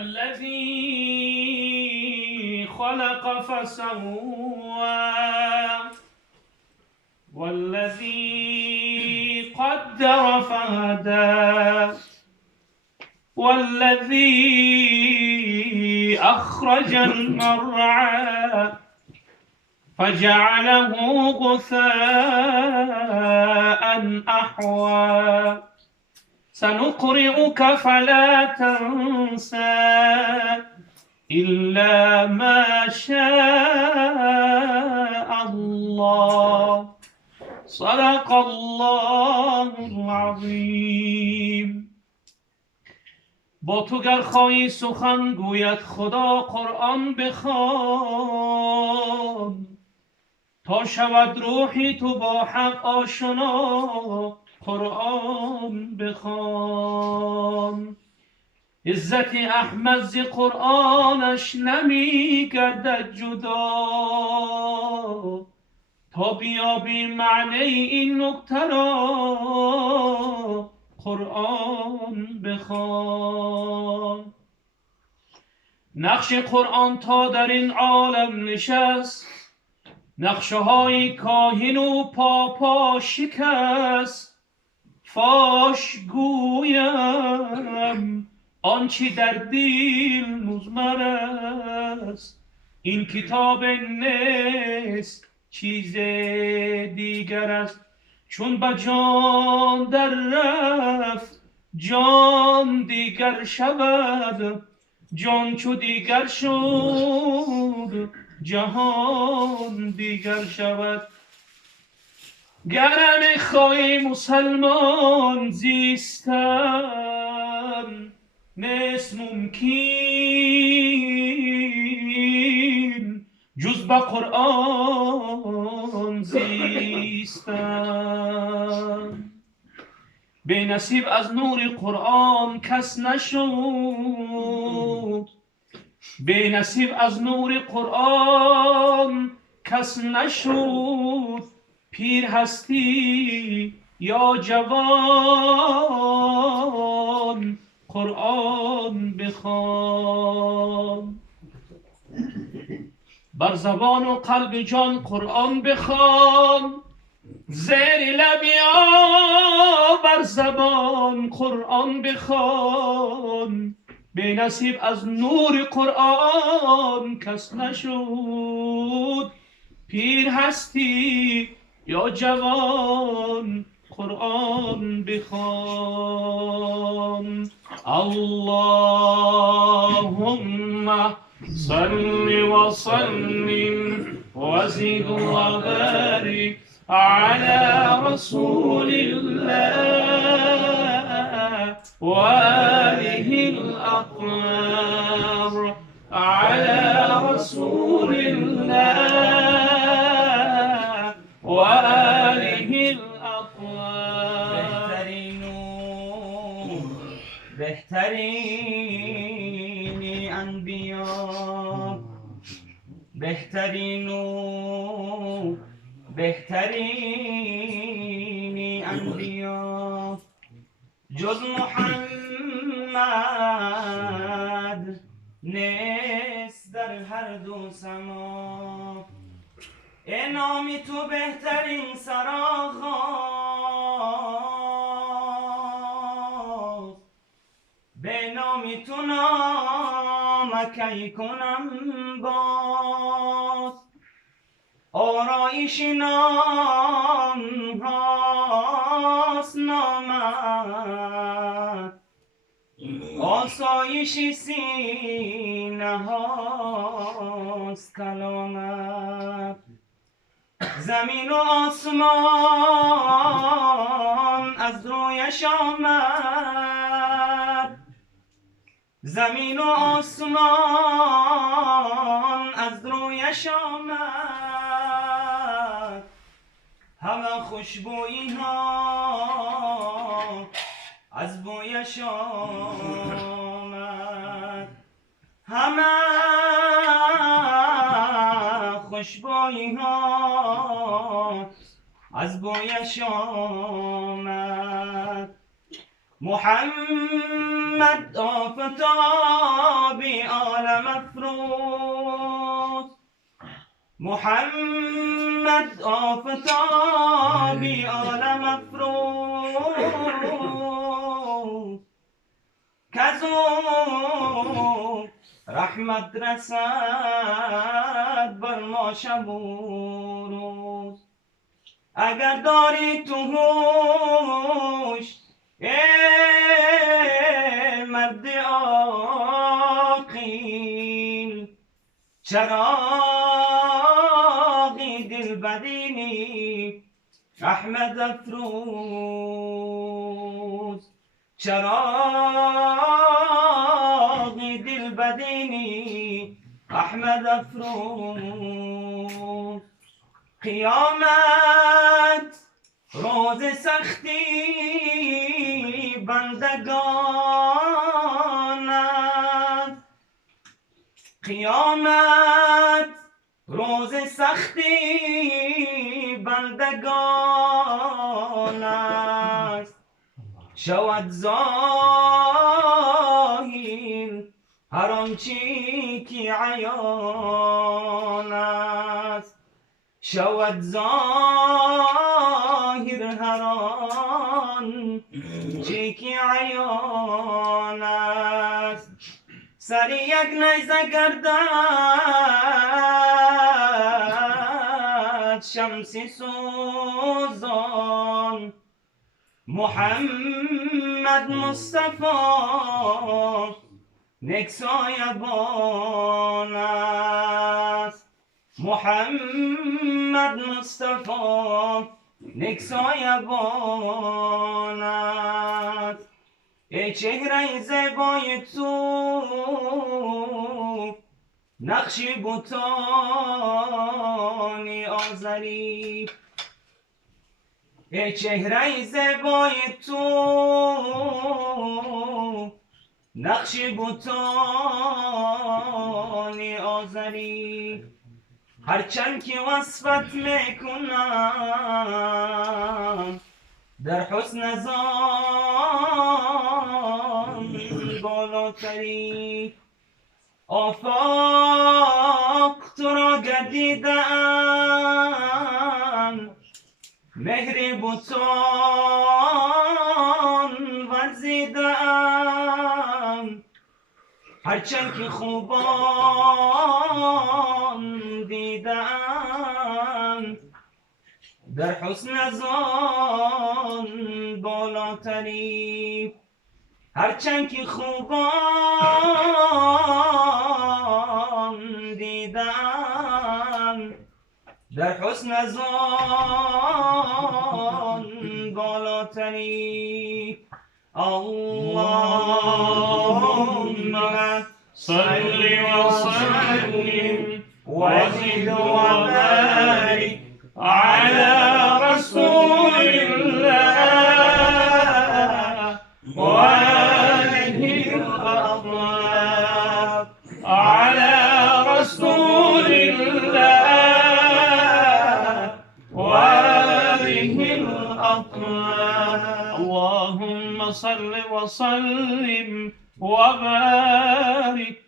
الذي خلق فسوى والذي قدر فهدى والذي أخرج المرعى فجعله غثاء أحوى سنقرئك فلا تنسى إلا ما شاء الله صدق الله العظیم. با تو گر خواهی سخن گوید خدا قرآن بخوان تا شود روحی تو با حق آشنا قرآن بخوان. عزت احمد ز قرآنش نمی گردد جدا تا بیابی معنی این نکته را قرآن بخوان. نقش قرآن تا در این عالم نشست نقشه های کاهن و پاپا شکست فاش گویم آنچه در دل مضمر است این کتاب نیست چیز دیگر است. چون به جان در رفت جان دیگر شود جان چو دیگر شد جهان دیگر شود. گرم خواهی مسلمان زیستن نیست ممکن جز به قرآن زیستن. به نصیب از نور قرآن کس نشد به نصیب از نور قرآن کس نشد پیر هستی یا جوان قرآن بخوان. بر زبان و قلب جان قرآن بخوان زیر لب یا بر زبان قرآن بخوان. به نصیب از نور قرآن کس نشد پیر هستی یا جوان قرآن بخوان. اللهم صل وسلم وزد وبارك على رسول الله وآله الأطهار على رسول الله وآله الأطهار. بهترین انبیا بهترین انبیا جز محمد نیست در هر دو سما. نامی تو بهترین سراخاست به نامی تو نامکی کنم باز. آرایش نام هاست نامت آسایش سینه هاست کلامت. زمین و آسمان از رویش آمد زمین و آسمان از رویش آمد. همه خوشبویی ها از بویش آمد. همه خوشبویی ها از بویش آمد. محمد آفتاب عالم افروز، محمد آفتابی عالم افروز، کزو رحمت رسد بر ما شب و روز. اگر داری تو هوش ای مرد عاقل، چراغی دل بدینی احمد افروز، چراغی دل بدینی احمد افروز. قیامت روز سختی بندگانت، قیامت روز سختی بندگان است، شود ظاهر هر آنچه که عیان است، شود ظاهر هر آنچه که عیان است. سر یک نیزه گردد شمسی سوزان، محمد مصطفی نکسایبان است، محمد مصطفی نکسایبان است. ای چهره زیبای تو نقشی بتان آزری، ای چهره زیبای تو نقشی بتان آزری، هرچند که وصفت میکنم در حسن زان بالاتری. آفاق تو را گردیدند مهر بتان ورزیدند، هرچند که خوبان دیدند در حسن از آن بالاتری، هرچند که خوبان دیدند در حسن از آن بالاتری. اللهم صل وسلم وزد وبارك على رسول الله وآله الأطهار، على رسول الله وآله الأطهار. اللهم صل وسلم وبارك